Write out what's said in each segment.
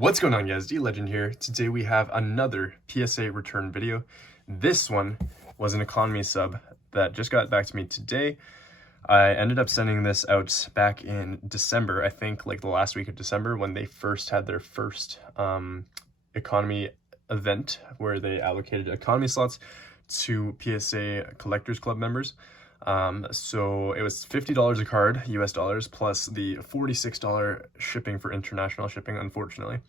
What's going on, guys? DLegend here. Today we have another PSA return video. This one was an economy sub that just got back to me today. I ended up sending this out back in December, I think like the last week of December, when they first had their first economy event where they allocated economy slots to PSA Collectors Club members. So it was $50 a card, US dollars, plus the $46 shipping for international shipping, unfortunately,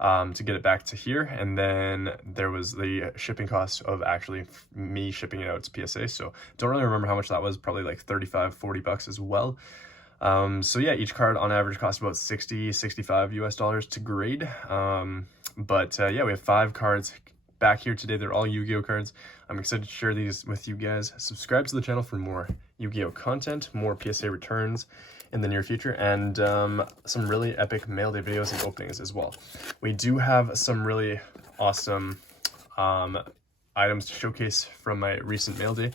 to get it back to here. And then there was the shipping cost of actually me shipping it out to PSA. So don't really remember how much that was, probably like 35, 40 bucks as well. So yeah, each card on average cost about 60, 65 US dollars to grade. Yeah, we have 5 cards back here today. They're all Yu-Gi-Oh cards. I'm excited to share these with you guys. Subscribe to the channel for more Yu-Gi-Oh content, more PSA returns in the near future, and some really epic mail day videos and openings as well. We do have some really awesome items to showcase from my recent mail day.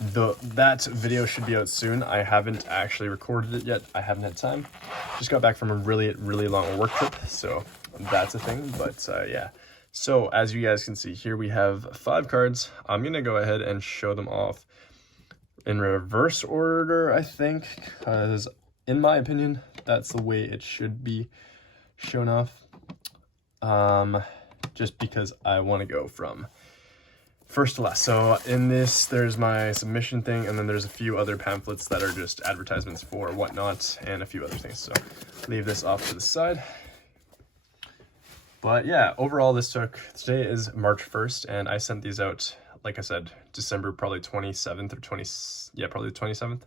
That video should be out soon. I haven't actually recorded it yet. I haven't had time. Just got back from a really long work trip, so that's a thing. But yeah. So as you guys can see here, we have 5 cards. I'm going to go ahead and show them off in reverse order, I think, because in my opinion, that's the way it should be shown off. Just because I want to go from first to last. So in this, there's my submission thing, and then there's a few other pamphlets that are just advertisements for whatnot and a few other things. So leave this off to the side. But yeah, overall today is March 1st, and I sent these out, like I said, December probably 27th or probably the 27th.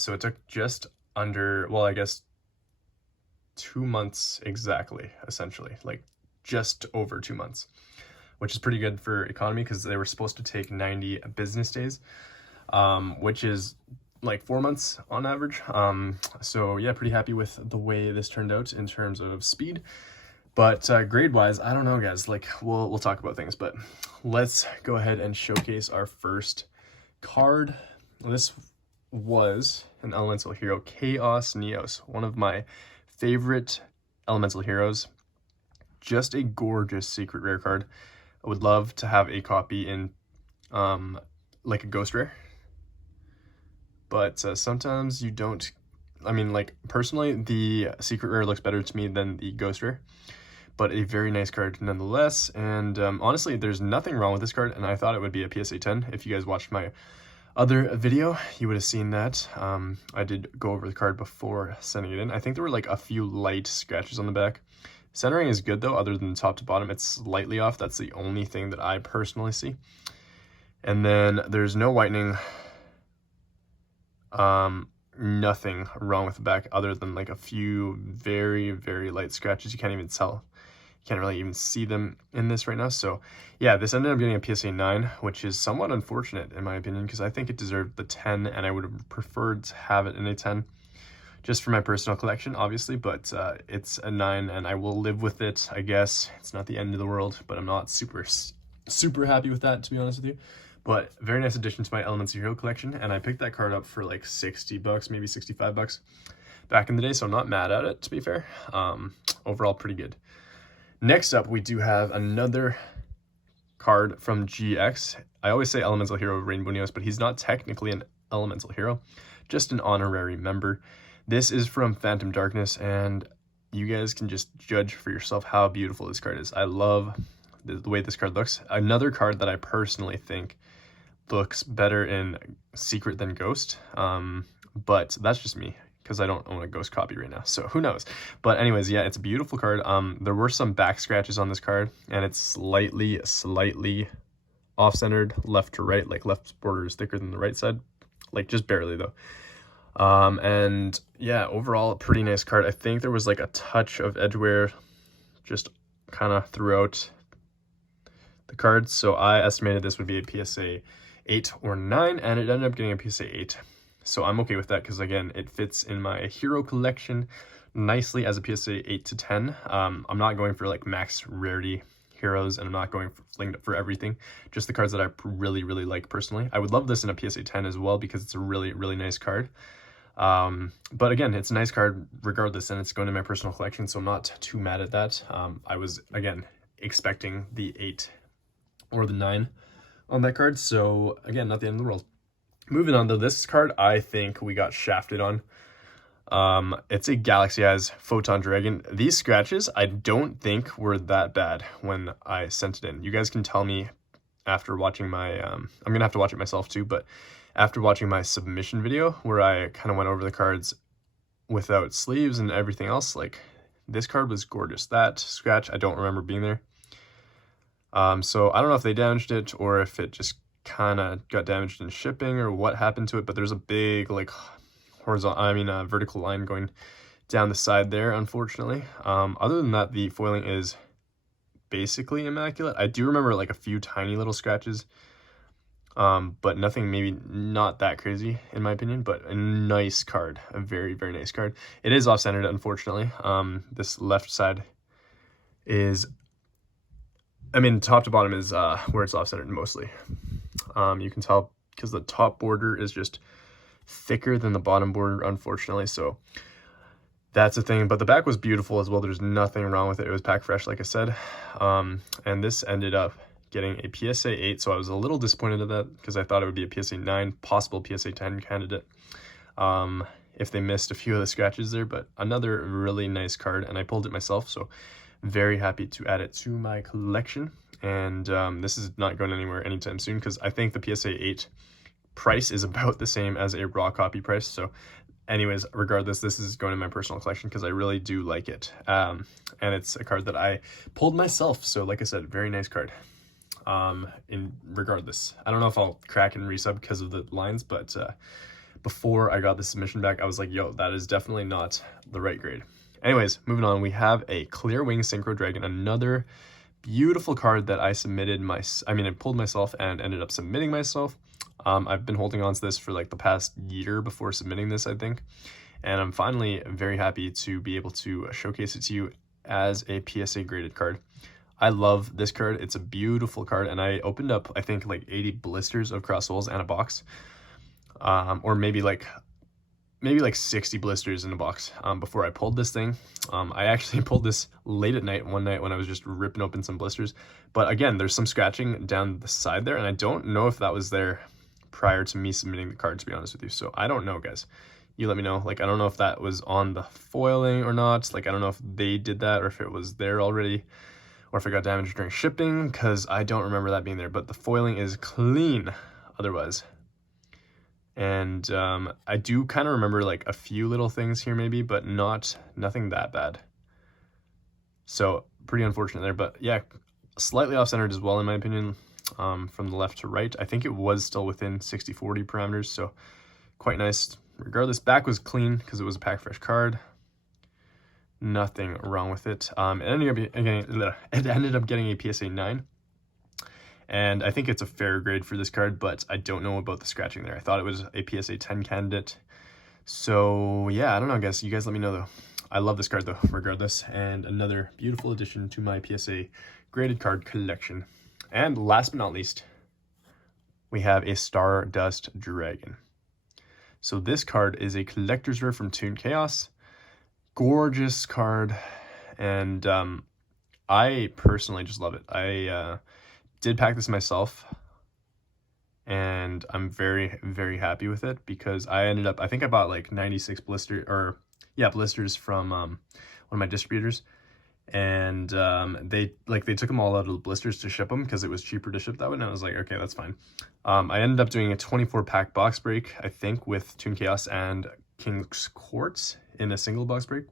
So it took just under, well, I guess 2 months exactly, essentially, like just over 2 months, which is pretty good for economy because they were supposed to take 90 business days, which is like 4 months on average. So yeah, pretty happy with the way this turned out in terms of speed. But grade-wise, I don't know, guys. Like, we'll talk about things, but let's go ahead and showcase our first card. This was an elemental hero, Chaos Neos, one of my favorite elemental heroes. Just a gorgeous secret rare card. I would love to have a copy in like a ghost rare, but sometimes you don't. I mean, like, personally, the secret rare looks better to me than the ghost rare, but a very nice card nonetheless. And honestly, there's nothing wrong with this card, and I thought it would be a PSA 10. If you guys watched my other video, you would have seen that. I did go over the card before sending it in. I think there were like a few light scratches on the back. Centering is good though, other than top to bottom. It's slightly off. That's the only thing that I personally see. And then there's no whitening. Nothing wrong with the back other than like a few very light scratches. You can't even tell. You can't really even see them in this right now. So yeah, this ended up getting a PSA 9, which is somewhat unfortunate in my opinion, because I think it deserved the 10 and I would have preferred to have it in a 10 just for my personal collection, obviously, but it's a 9 and I will live with it, I guess. It's not the end of the world, but I'm not super happy with that, to be honest with you. But very nice addition to my Elemental Hero collection, and I picked that card up for like 60 bucks, maybe 65 bucks back in the day, so I'm not mad at it, to be fair. Overall, pretty good. Next up, we do have another card from GX. I always say Elemental Hero Rainbow Neos, but he's not technically an Elemental Hero, just an honorary member. This is from Phantom Darkness, and you guys can just judge for yourself how beautiful this card is. I love the way this card looks. Another card that I personally think looks better in secret than ghost, but that's just me because I don't own a ghost copy right now, so who knows. But anyways, yeah, it's a beautiful card. There were some back scratches on this card, and it's slightly off-centered left to right, like left border is thicker than the right side, like just barely though. And yeah, overall pretty nice card. I think there was like a touch of edge wear just kind of throughout the cards, so I estimated this would be a PSA 8 or 9, and it ended up getting a PSA 8. So I'm okay with that because, again, it fits in my hero collection nicely as a PSA 8 to 10. I'm not going for like max rarity heroes, and I'm not going for everything, just the cards that I really like personally. I would love this in a PSA 10 as well because it's a really nice card. But again, it's a nice card regardless, and it's going in my personal collection, so I'm not too mad at that. I was, again, expecting the 8 or the 9 on that card, so again, not the end of the world. Moving on to this card, I think we got shafted on. It's a Galaxy Eyes Photon Dragon. These scratches, I don't think were that bad when I sent it in. You guys can tell me after watching my, I'm gonna have to watch it myself too, but after watching my submission video where I kind of went over the cards without sleeves and everything else, like, this card was gorgeous. That scratch, I don't remember being there. So I don't know if they damaged it or if it just kind of got damaged in shipping or what happened to it, but there's a big, like, vertical line going down the side there, unfortunately. Other than that, the foiling is basically immaculate. I do remember like a few tiny little scratches, but nothing, maybe not that crazy in my opinion, but a nice card, a very, very nice card. It is off-centered, unfortunately. This left side is, I mean, top to bottom is where it's off-centered mostly. You can tell because the top border is just thicker than the bottom border, unfortunately, so that's a thing. But the back was beautiful as well. There's nothing wrong with it. It was packed fresh, like I said. And this ended up getting a PSA 8, so I was a little disappointed at that because I thought it would be a PSA 9, possible PSA 10 candidate if they missed a few of the scratches there. But another really nice card, and I pulled it myself, so very happy to add it to my collection. And this is not going anywhere anytime soon because I think the PSA 8 price is about the same as a raw copy price. So anyways, regardless, this is going in my personal collection because I really do like it. And it's a card that I pulled myself. So like I said, very nice card. Regardless, I don't know if I'll crack and resub because of the lines, but before I got the submission back, I was like, yo, that is definitely not the right grade. Anyways, moving on, we have a Clearwing Synchro Dragon, another beautiful card that I I pulled myself and ended up submitting myself. I've been holding on to this for like the past year before submitting this, I think, and I'm finally very happy to be able to showcase it to you as a PSA graded card. I love this card. It's a beautiful card, and I opened up, I think, like 80 blisters of cross holes and a box, or maybe like 60 blisters in a box before I pulled this thing. I actually pulled this late at night, one night when I was just ripping open some blisters. But again, there's some scratching down the side there, and I don't know if that was there prior to me submitting the card, to be honest with you. So I don't know, guys. You let me know. Like, I don't know if that was on the foiling or not. Like, I don't know if they did that or if it was there already or if it got damaged during shipping, because I don't remember that being there. But the foiling is clean otherwise. And I do kind of remember like a few little things here maybe, but nothing that bad. So pretty unfortunate there, but yeah, slightly off-centered as well in my opinion, from the left to right. I think it was still within 60-40 parameters, so quite nice. Regardless, back was clean because it was a pack fresh card. Nothing wrong with it. It ended up getting a PSA 9. And I think it's a fair grade for this card, but I don't know about the scratching there. I thought it was a PSA 10 candidate. So yeah, I don't know, guys. You guys let me know though. I love this card though, regardless. And another beautiful addition to my PSA graded card collection. And last but not least, we have a Stardust Dragon. So this card is a collector's rare from Toon Chaos. Gorgeous card. And I personally just love it. I did pack this myself, and I'm very, very happy with it because I think I bought like 96 blisters from one of my distributors, and they took them all out of the blisters to ship them because it was cheaper to ship that way, and I was like, okay, that's fine. I ended up doing a 24 pack box break, I think, with Toon Chaos and King's Quartz in a single box break.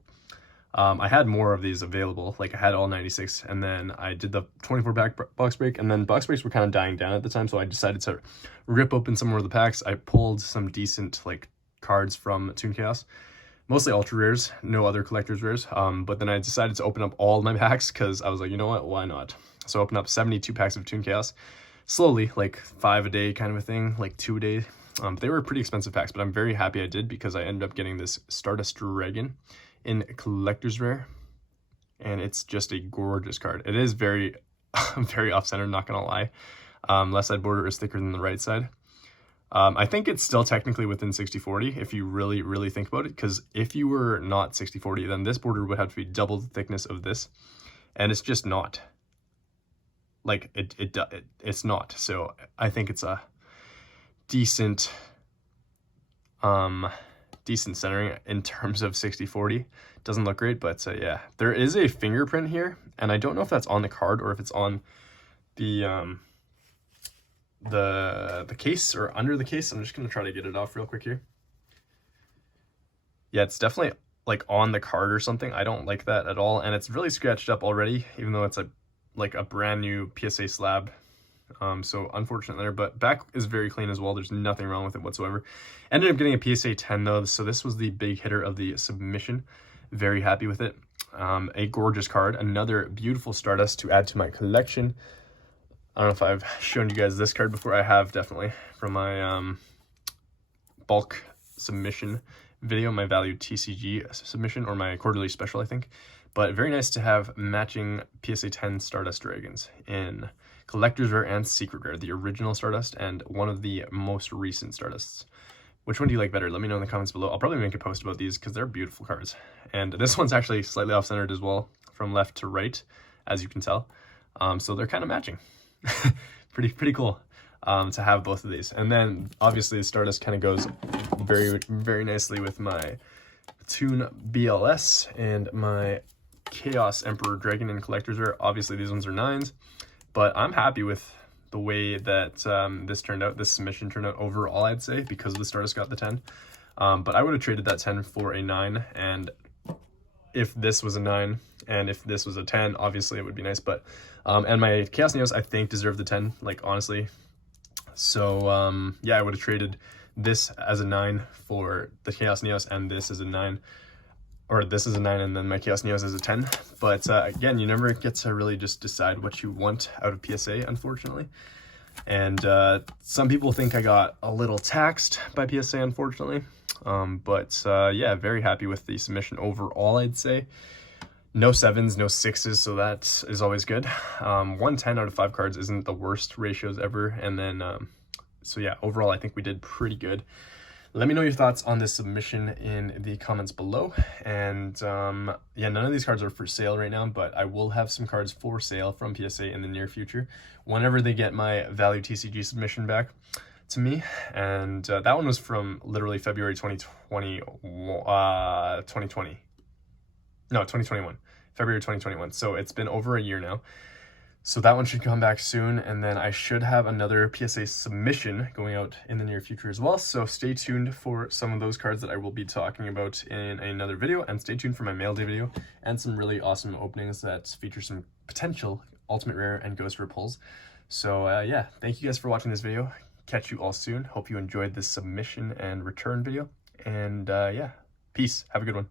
I had more of these available, like I had all 96, and then I did the 24 pack box break, and then box breaks were kind of dying down at the time, so I decided to rip open some more of the packs. I pulled some decent like cards from Toon Chaos, mostly ultra rares, no other collector's rares, but then I decided to open up all my packs because I was like, you know what, why not? So I opened up 72 packs of Toon Chaos, slowly, like 5 a day kind of a thing, like 2 a day. They were pretty expensive packs, but I'm very happy I did because I ended up getting this Stardust Dragon in collector's rare, and it's just a gorgeous card. It is very very off-center, not gonna lie. Left side border is thicker than the right side, I think it's still technically within 60/40 if you really think about it, because if you were not 60/40, then this border would have to be double the thickness of this, and it's just not. Like, it's not. So I think it's a decent centering in terms of 60/40. Doesn't look great, but yeah, there is a fingerprint here, and I don't know if that's on the card or if it's on the case or under the case. I'm just gonna try to get it off real quick here. Yeah, it's definitely like on the card or something. I don't like that at all, and it's really scratched up already, even though it's like a brand new PSA slab. So unfortunate there, but back is very clean as well. There's nothing wrong with it whatsoever. Ended up getting a PSA 10 though, so this was the big hitter of the submission. Very happy with it. A gorgeous card, another beautiful Stardust to add to my collection. I don't know if I've shown you guys this card before. I have, definitely, from my bulk submission video, my value TCG submission, or my quarterly special, I think. But very nice to have matching PSA 10 Stardust Dragons in Collector's Rare and Secret Rare, the original Stardust and one of the most recent Stardusts. Which one do you like better? Let me know in the comments below. I'll probably make a post about these because they're beautiful cards. And this one's actually slightly off-centered as well, from left to right, as you can tell. So they're kind of matching. pretty cool to have both of these. And then obviously the Stardust kind of goes very nicely with my Photon BLS and my Chaos Emperor Dragon in Collector's Rare. Obviously these ones are 9s, but I'm happy with the way that this turned out, this submission turned out overall, I'd say, because the Stardust got the 10. But I would have traded that 10 for a 9, and if this was a 9 and if this was a 10, obviously it would be nice. But and my Chaos Neos, I think, deserve the 10, like, honestly. So yeah, I would have traded this as a 9 for the Chaos Neos, and this is a 9, or this is a 9 and then my Chaos Neos is a 10. But again, you never get to really just decide what you want out of PSA, unfortunately. And some people think I got a little taxed by PSA, unfortunately. But yeah, very happy with the submission overall, I'd say. No 7s, no 6s, so that is always good. 110 out of 5 cards isn't the worst ratios ever. And then, so yeah, overall, I think we did pretty good. Let me know your thoughts on this submission in the comments below. And yeah, none of these cards are for sale right now, but I will have some cards for sale from PSA in the near future whenever they get my value TCG submission back to me. And that one was from literally February 2021. February 2021. So it's been over a year now. So that one should come back soon, and then I should have another PSA submission going out in the near future as well. So stay tuned for some of those cards that I will be talking about in another video, and stay tuned for my mail day video and some really awesome openings that feature some potential Ultimate Rare and Ghost Rare pulls. So yeah, thank you guys for watching this video. Catch you all soon. Hope you enjoyed this submission and return video. And yeah, peace. Have a good one.